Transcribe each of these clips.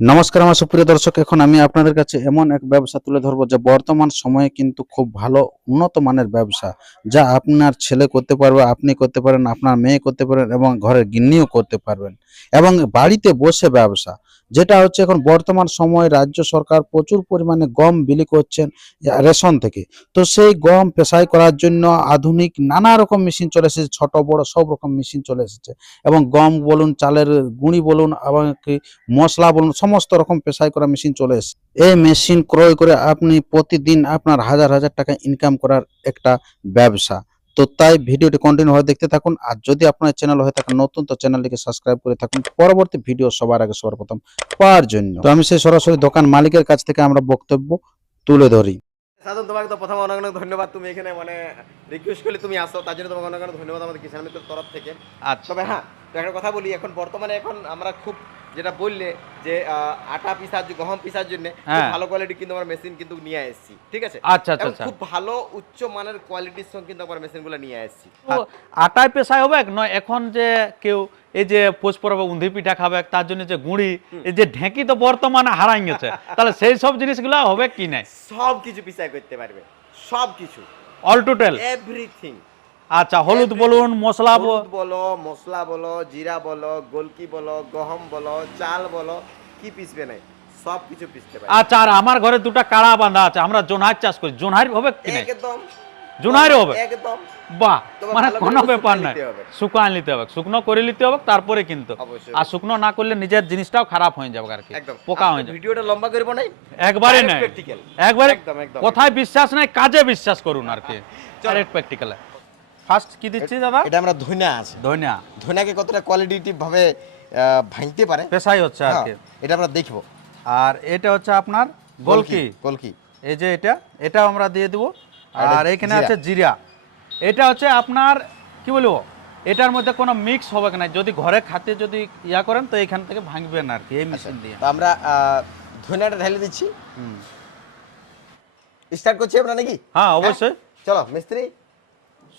নমস্কার আমার সুপ্রিয় দর্শক, এখন আমি আপনাদের কাছে এমন এক ব্যবসা তুলে ধরবো যে বর্তমান সময়ে কিন্তু খুব ভালো উন্নত মানের ব্যবসা, যা আপনার ছেলে করতে পারবে, আপনি করতে পারেন, আপনার মেয়ে করতে পারেন এবং ঘরের গৃহিণীও করতে পারবেন এবং বাড়িতে বসে ব্যবসা, যেটা হচ্ছে এখন বর্তমান সময়ে রাজ্য সরকার প্রচুর পরিমাণে গম বিলি করছেন রেশন থেকে। তো সেই গম পেশাই করার জন্য আধুনিক নানা রকম মেশিন চলে এসেছে, ছোট বড় সব রকম মেশিন চলে এসেছে এবং গম বলুন, চালের গুঁড়ি বলুন এবং মশলা বলুন, সমস্ত রকম পেশাই করা মেশিন চলে এসেছে। এই মেশিন ক্রয় করে আপনি প্রতিদিন আপনার হাজার হাজার টাকা ইনকাম করার একটা ব্যবসা। তো তাই ভিডিওটি কন্টিনিউ হয়ে দেখতে থাকুন। আর যদি আপনার চ্যানেল হয়ে থাকেন নতুন, তো চ্যানেলটিকে সাবস্ক্রাইব করে থাকুন পরবর্তী ভিডিও সবার আগে সবার প্রথম পাওয়ার জন্য। তো আমি সেই সরাসরি দোকান মালিকের কাছ থেকে আমরা বক্তব্য তুলে ধরি। সাধন, তোমাকে তো প্রথমে অনেক অনেক ধন্যবাদ। তুমি এখানে মানে রিকোয়েস্ট করলে তুমি আসো, তার জন্য তোমাকে অনেক অনেক ধন্যবাদ আমাদের কিষাণ মিত্রের তরফ থেকে। আচ্ছা। তবে হ্যাঁ, তো একটা কথা বলি, এখন বর্তমানে এখন আমরা খুব যেটা বললে যে আটা পিসার গহম পিসার জন্য খুব ভালো কোয়ালিটি কিন্তু আমরা মেশিন কিন্তু নিয়ে এসেছি, ঠিক আছে? আচ্ছা আচ্ছা এবং আচ্ছা। খুব ভালো উচ্চ মানের কোয়ালিটির সঙ্গে কিন্তু আমরা মেশিনগুলো নিয়ে এসেছি। তো আটায় পেশায় হবে নয়, এখন যে কেউ এই যে পোষ পরবে উন্ধি পিঠা খাবে তার জন্য যে গুঁড়ি, এই যে ঢেঁকি তো বর্তমানে হারাই গেছে, তাহলে সেই সব জিনিসগুলো হবে কি নাই? সব কিছু পিসাই করতে পারবে, সব কিছু, অল টোটাল এভরিথিং। আচ্ছা, হলুদ বলুন, মশলা হলুদ বলো, মশলা বলো, জিরা বলো, গোলকি বলো, গহম বলো, চাল বলো, কি পিসবে নাই, সব কিছু পিসতে পারবে। আচ্ছা। আর আমার ঘরে দুটো কাড়া বাঁধা আছে, আমরা জোনহার চাষ করি, জোনহার হবে কি নাই? একদম জোনহারও হবে। একদম। বাহ, তবে মানে ভালো করে কোনো শুকিয়ে ব্যাপার নাই, নিতে হবে। শুকান নিতে হবে, শুকনো করে নিতে হবে তারপরে কিন্তু। অবশ্যই। আর শুকনো না করলে নিজের জিনিসটাও খারাপ হয়ে যাবে আর কি, একদম পোকা হয়ে যাবে। ভিডিওটা লম্বা করব নাই, একবারে নাই, প্র্যাকটিক্যাল। একবারে একদম একদম। কথায় বিশ্বাস নাই, কাজে বিশ্বাস করুন আর কি, ডাইরেক্ট প্র্যাকটিক্যালে। ফার্স্ট কি দিচ্ছি দাদা? এটা আমরা ধইনা আছে, ধনিয়া ধইনাকে কতটা কোয়ালিটিভ ভাবে ভাঙতে পারে পেশাই হচ্ছে আর কি। এটা আমরা দেখব। আর এটা হচ্ছে আপনার গোলকি, গোলকি এই যে এটা আমরা দিয়ে দেবো। আর এটা আর এখানে জিরা। আছে জিরা। এটা হচ্ছে আপনার কি বলবো, এটার মধ্যে কোনো মিক্স হবে না, যদি ঘরে খাতে যদি ইয়া করেন তো এখান থেকে ভাঙবেন আর কি এই মেশিন দিয়ে। তো আমরা ধইনাটা ঢেলে দিচ্ছি, হুম। স্টার্ট করছি আমরা নাকি? হ্যাঁ অবশ্যই, চলো মিস্ত্রি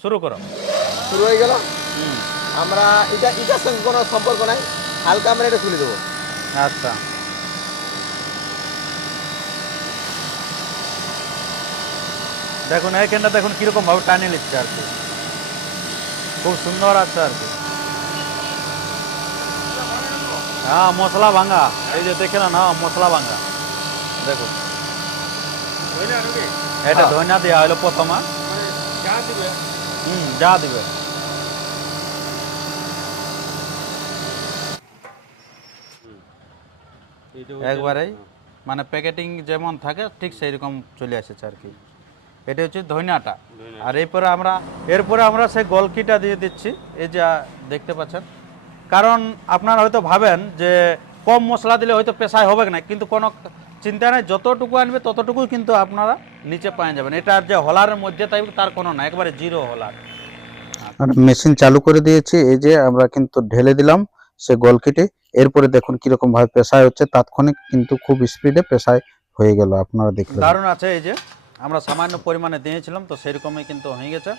শুরু করো। শুরু হয়ে গেল। আমরা এটার সঙ্গে কোনো সম্পর্ক নাই, হালকা আমরা এটা খুলে দেবো। আচ্ছা, দেখুন এইখানটা দেখুন কিরকম ভাবে টানে নিচ্ছে আর কি, খুব সুন্দর আছে আর কি। হ্যাঁ মশলা ভাঙা, এই যে দেখে না, মশলা ভাঙা দেখুন। এটা ধনিয়া দেওয়া হলো প্রথমে, যা দিবে। একবারেই মানে প্যাকেটিং যেমন থাকে ঠিক সেই রকম চলে এসেছে আর কি। এটা হচ্ছে ধনিয়াটা। আর এরপরে আমরা সেই গোলকিটা দিয়ে দিচ্ছি, এই যা দেখতে পাচ্ছেন। কারণ আপনারা হয়তো ভাবেন যে কম মশলা দিলে হয়তো পেশায় হবে না, কিন্তু কোনো চিন্তা নেই, যতটুকু আনবে ততটুকুই কিন্তু আপনারা নিচে পেয়ে যাবেন। এটার যে হলারের মধ্যে তাই তার কোনো না, একবারে জিরো হলার। আর মেশিন চালু করে দিয়েছি, এই যে আমরা কিন্তু ঢেলে দিলাম সে গোলকিটি। এরপরে দেখুন কিরকম ভাবে পেশায় হচ্ছে, তাৎক্ষণিক কিন্তু খুব স্পিডে পেশায় হয়ে গেল, আপনারা দেখলেন। দারুণ আছে, এই যে আমরা সামান্য পরিমাণে দিয়েছিলাম তো সেরকমই কিন্তু হয়ে গেছে।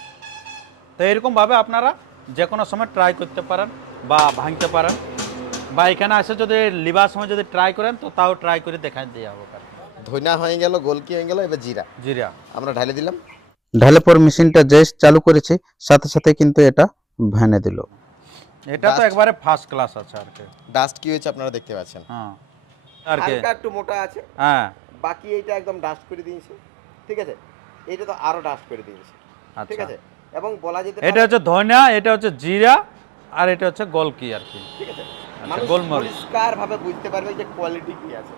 তো এরকমভাবে আপনারা যে কোনো সময় ট্রাই করতে পারেন বা ভাঙতে পারেন, বা এখানে এসে যদি লিবার সময় যদি ট্রাই করেন তো তাও ট্রাই করে দেখাই দেওয়া হবে। ধইনা হয়ে গেল, গোলকি হয়ে গেল, এবার জিরা জিরা আমরা ঢালে দিলাম। ঢালে পর মেশিনটা যে চালু করেছি সাথে সাথে কিন্তু এটা ভেনে দিল। এটা তো একবারে ফার্স্ট ক্লাস আছে আর কি। ডাস্ট কি হয়েছে আপনারা দেখতে পাচ্ছেন, হ্যাঁ আর কি, হালকা একটু মোটা আছে, হ্যাঁ বাকি এইটা একদম ডাস্ট করে দিয়েছে, ঠিক আছে? এটা তো আরো ডাস্ট করে দিয়েছে, ঠিক আচ্ছা। আছে? এবং বলা যেতে এটা হচ্ছে ধনিয়া, এটা হচ্ছে জিরা, আর এটা হচ্ছে গোলকি আর কি, ঠিক আছে? আচ্ছা, গোলমরিচ। পরিষ্কার ভাবে বুঝতে পারবে যে কোয়ালিটি কি আছে,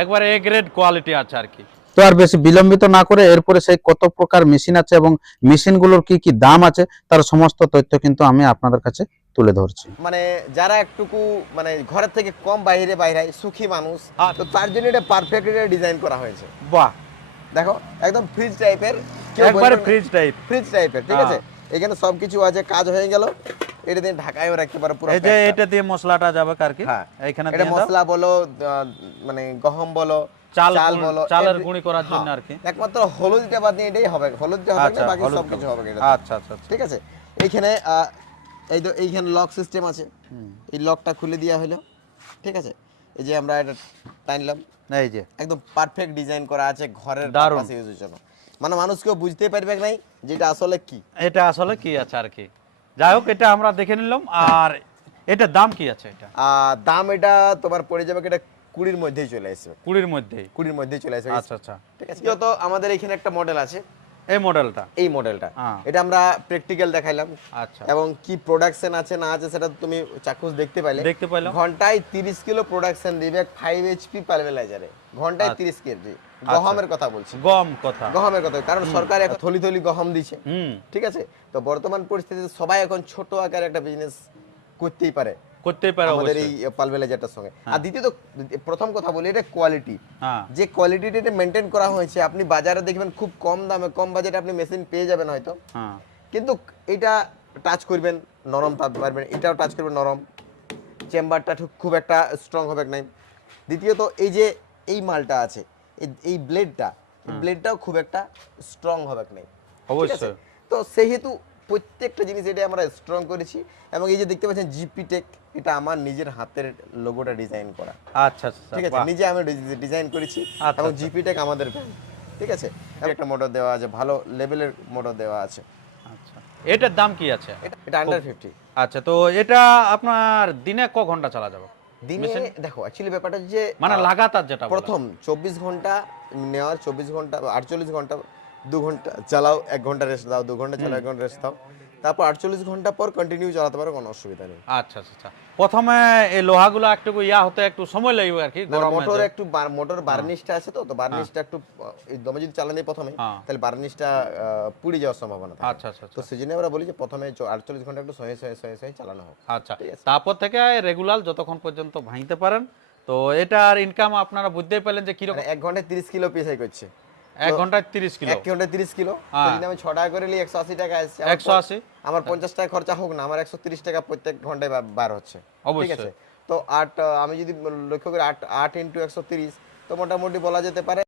একবারে এ গ্রেড কোয়ালিটি আছে আর কি। তো আর বেশি বিলম্বিত না করে এরপরে সেই কত প্রকার মেশিন আছে এবং মেশিনগুলোর কি কি দাম আছে তার সমস্ত তথ্য কিন্তু আমি আপনাদের কাছে তুলে ধরছি। মানে যারা একটুকু মানে ঘরের থেকে কম বাইরে সুখী মানুষ, তো তার জন্য এটা পারফেক্ট ডিজাইন করা হয়েছে। বাহ, দেখো একদম ফ্রিজ টাইপের, একবারে ফ্রিজ টাইপের, ঠিক আছে? এখানে সবকিছু আছে, কাজ হয়ে গেল। এটা দিয়ে ঢাকায়ও রাখতে পারো পুরো। এই যে এটা দিয়ে মশলাটা যাবে আর কি। হ্যাঁ, এইখানে এটা মশলা বলো, মানে গহম বলো, চাল বলো, চালের গুঁড়ি করার জন্য আর কি। একমাত্র হলুদটা বাদ দিয়ে এটাই হবে, হলুদটা হবে না, বাকি সব কিছু হবে এটা। আচ্ছা আচ্ছা, ঠিক আছে? এইখানে এইখানে লক সিস্টেম আছে, এই লকটা খুলে দেওয়া হলো, ঠিক আছে? এই যে আমরা এটা টাইনলাম, এই যে একদম পারফেক্ট ডিজাইন করা আছে ঘরের দারুণ। পারপাস ইউজের জন্য, মানে মানুষ কেউ বুঝতে পারবে নাই যেটা আসলে কি। এটা আসলে কি আছে আর কি। যাই হোক, এটা আমরা দেখে নিলাম। আর এটার দাম কি আছে? এটা দাম এটা তোমার পড়ে যাবে এটা 20-র মধ্যেই চলে আসবে, 20-র মধ্যেই। 20-র মধ্যেই চলে আসবে। আচ্ছা আচ্ছা, ঠিক আছে, তো আমাদের এখানে একটা মডেল আছে, এই মডেলটা। এই মডেলটা হ্যাঁ। এটা আমরা প্র্যাকটিক্যাল দেখাইলাম, আচ্ছা, এবং কি প্রোডাকশন আছে না আছে সেটা তো তুমি চাক্ষুষ দেখতে পাইলে। দেখতে পাইলাম। ঘন্টায় 30 কিলো প্রোডাকশন দিবে 5 এইচপি পালভেলাইজারে, ঘন্টায় 30 কেজি। গহমের কথা বলছি, গম কথা। গহমের কথা, কারণ সরকার এখন থলি থলি গহম দিচ্ছে। হুম, ঠিক আছে, তো বর্তমান পরিস্থিতিতে সবাই এখন ছোট আকারে একটা বিজনেস করতেই পারে করতেই পারে আমাদের এই অবশ্যই। পালভেলাইজারটার সঙ্গে। আর দ্বিতীয়ত প্রথম কথা বলি, এটা কোয়ালিটি, হ্যাঁ, যে কোয়ালিটিটা এটা মেনটেন করা হয়েছে, আপনি বাজারে দেখবেন খুব কম দামে কম বাজেটে আপনি মেশিন পেয়ে যাবেন হয়তো, হ্যাঁ, কিন্তু এটা টাচ করবেন নরম পারবেন, এটাও টাচ করবেন নরম, চেম্বারটা খুব একটা স্ট্রং হবে নাই। দ্বিতীয়ত এই যে এই মালটা আছে, এই ব্লেডটা, এই ব্লেডটাও খুব একটা স্ট্রং হবে নাই। ঠিক আছে, অবশ্যই। তো সেহেতু প্রত্যেকটা জিনিস এটা আমরা স্ট্রং করেছি। এবং এই যে দেখতে পাচ্ছেন জিপি টেক, এটা আমার নিজের হাতের লোগোটা ডিজাইন করা। আচ্ছা আচ্ছা, ঠিক আছে, বাহ। নিজে আমি ডিজাইন করেছি, আচ্ছা, এবং আচ্ছা। জিপি টেক আমাদের brand। ঠিক আছে, একটা মোটর দেওয়া আছে, ভালো লেভেলের মোটর দেওয়া আছে। আচ্ছা, এটার দাম কি আছে? এটা আন্ডার 50। আচ্ছা, তো এটা আপনার দিনে ক ঘন্টা চালা যাবে? দিনে দেখো অ্যাকচুয়ালি ব্যাপারটা যে মানে লাগাতার যেটা বলে। প্রথম 24 ঘন্টা নেওয়ার, 24 ঘন্টা 48 ঘন্টা 2 ঘন্টা চালাও, 1 ঘন্টা রেস্ট দাও, 2 ঘন্টা চালাও, 1 ঘন্টা রেস্ট দাও, তারপর 48 ঘন্টা পর কন্টিনিউ চালাতে পারো, কোনো অসুবিধা নেই। আচ্ছা আচ্ছা আচ্ছা, প্রথমে এই লোহাগুলো একটু ইয়া হতে একটু সময় লাগবে আর কি, গরম মোটর একটু মোটর বার্নিশটা আছে, তো বার্নিশটা একটু এই দমে যদি চালান দিই প্রথমে, হ্যাঁ। তাহলে বার্নিশটা পুড়ে যাওয়ার সম্ভাবনা থাকে। আচ্ছা আচ্ছা তো আচ্ছা, সেই জন্য আমরা বলি যে প্রথমে 48 ঘন্টা একটু সহে সহে সহে সহে চালানো হোক। আচ্ছা। ঠিক আছে। তারপর থেকে রেগুলার যতক্ষণ পর্যন্ত ভাঙতে পারেন। তো এটার ইনকাম আপনারা বুঝতেই পারলেন যে কিরকম। মানে 1 ঘন্টায় 30 কিলো পিসাই করছে, 1 ঘন্টায় 30 কিলো। 1 ঘন্টায় 30 কিলো, তো হ্যাঁ। যদি আমি 6 টাকা করে নিই 180 টাকা আসছে, 180। আমার 50 টাকা খরচা হোক না, আমার 130 টাকা প্রত্যেক ঘন্টায় বার হচ্ছে। ঠিক অবশ্যই। আছে, তো 8 আমি যদি লক্ষ্য করি 8 ইন্টু 130, তো মোটামুটি বলা যেতে পারে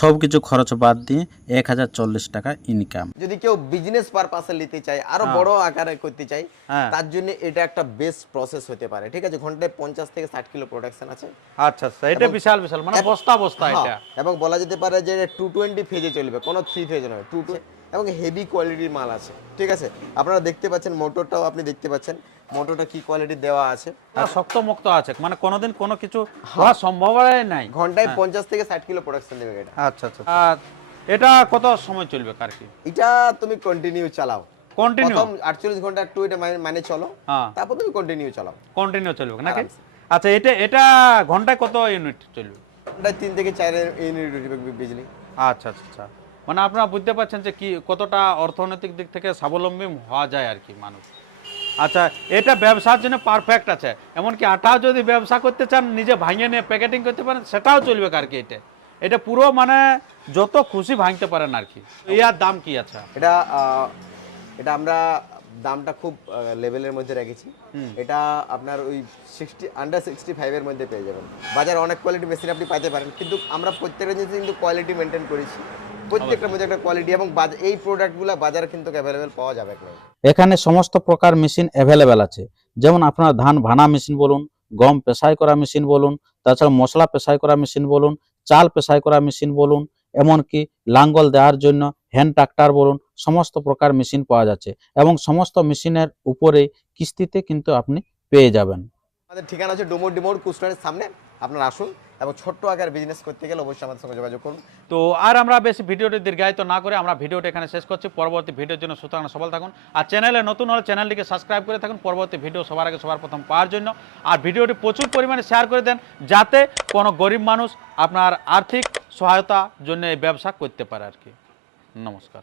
সব কিছু খরচ বাদ দিয়ে 1040 টাকা ইনকাম। যদি কেউ বিজনেস পারপাসে নিতে চায়, আরো বড় আকারে করতে চায়, হ্যাঁ। তার জন্য এটা একটা বেস্ট প্রসেস হতে পারে। ঠিক আছে, ঘন্টায় 50 থেকে 60 কিলো প্রোডাকশন আছে। আচ্ছা আচ্ছা, এটা বিশাল বিশাল মানে বস্তা বস্তা এটা। হ্যাঁ, এবং বলা যেতে পারে যে 220 ফেজে চলবে, কোনো 3 ফেজ নয়, 220, এবং হেভি কোয়ালিটির মাল আছে। ঠিক আছে, আপনারা দেখতে পাচ্ছেন মোটরটাও, আপনি দেখতে পাচ্ছেন মোটরটা কি কোয়ালিটি দেওয়া আছে। শক্ত মুক্ত আছে, মানে কোনোদিন কোনো কিছু হওয়ার সম্ভাবনাই নাই। ঘন্টায় 50 থেকে 60 কিলো প্রোডাকশন দেবে এটা। আচ্ছা আচ্ছা, আর এটা কত সময় চলবে আর কি? এটা তুমি কন্টিনিউ চালাও, কন্টিনিউ? প্রথম 48 ঘন্টা একটু এটা মানে চলো, হ্যাঁ, তারপর তুমি কন্টিনিউ চালাও, কন্টিনিউ চলবে নাকি? আরামসে। আচ্ছা, এটা এটা ঘন্টায় কত ইউনিট চলবে? ঘন্টায় 3 থেকে 4 ইউনিট বিজলি। আচ্ছা আচ্ছা আচ্ছা, মানে আপনারা বুঝতে পারছেন যে কি কতটা অর্থনৈতিক দিক থেকে স্বাবলম্বী হওয়া যায় আর কি মানুষ। আচ্ছা, এটা ব্যবসার জন্য পারফেক্ট আছে। এমনকি আটাও যদি ব্যবসা করতে চান, নিজে ভাঙিয়ে নিয়ে প্যাকেটিং করতে পারেন, সেটাও চলবে আর কি। এটা এটা পুরো মানে যত খুশি ভাঙতে পারেন আর কি। ইয়ার দাম কি আছে? এটা এটা আমরা দামটা খুব লেভেলের মধ্যে রেখেছি। এটা আপনার ওই 60 আন্ডার 65 এর মধ্যে পেয়ে যাবেন। বাজারে অনেক কোয়ালিটি মেশিন আপনি পাইতে পারেন, কিন্তু আমরা প্রত্যেকটা জিনিস কিন্তু কোয়ালিটি মেনটেন করেছি, প্রত্যেকটার মধ্যে একটা কোয়ালিটি, এবং এই প্রোডাক্টগুলো বাজারে কিন্তু অ্যাভেলেবেল পাওয়া যাবে না। এখানে সমস্ত প্রকার মেশিন অ্যাভেলেবেল আছে, যেমন আপনার ধান ভানা মেশিন বলুন, গম পেশাই করা মেশিন বলুন, তাছাড়া মশলা পেশাই করা মেশিন বলুন, চাল পেশাই করা মেশিন বলুন, এমনকি লাঙ্গল দেওয়ার জন্য হ্যান্ড ট্রাক্টর বলুন, সমস্ত প্রকার মেশিন পাওয়া যাচ্ছে, এবং সমস্ত মেশিনের উপরে কিস্তিতে কিন্তু আপনি পেয়ে যাবেন। আমাদের ঠিকানা হচ্ছে ডুমুর কুস্টারের সামনে, আপনারা আসুন, এবং ছোট্ট আকার বিজনেস করতে গেলে অবশ্যই আমাদের সঙ্গে যোগাযোগ করুন। তো আর আমরা বেশি ভিডিওটি দীর্ঘায়িত না করে আমরা ভিডিওটা এখানে শেষ করছি। পরবর্তী ভিডিওর জন্য সুতরাং সবাই থাকুন, আর চ্যানেলে নতুন হলে চ্যানেলটিকে সাবস্ক্রাইব করে থাকুন পরবর্তী ভিডিও সবার আগে সবার প্রথম পাওয়ার জন্য। আর ভিডিওটি প্রচুর পরিমাণে শেয়ার করে দেন, যাতে কোনো গরিব মানুষ আপনার আর্থিক সহায়তার জন্য এই ব্যবসা করতে পারে আর কি। নমস্কার।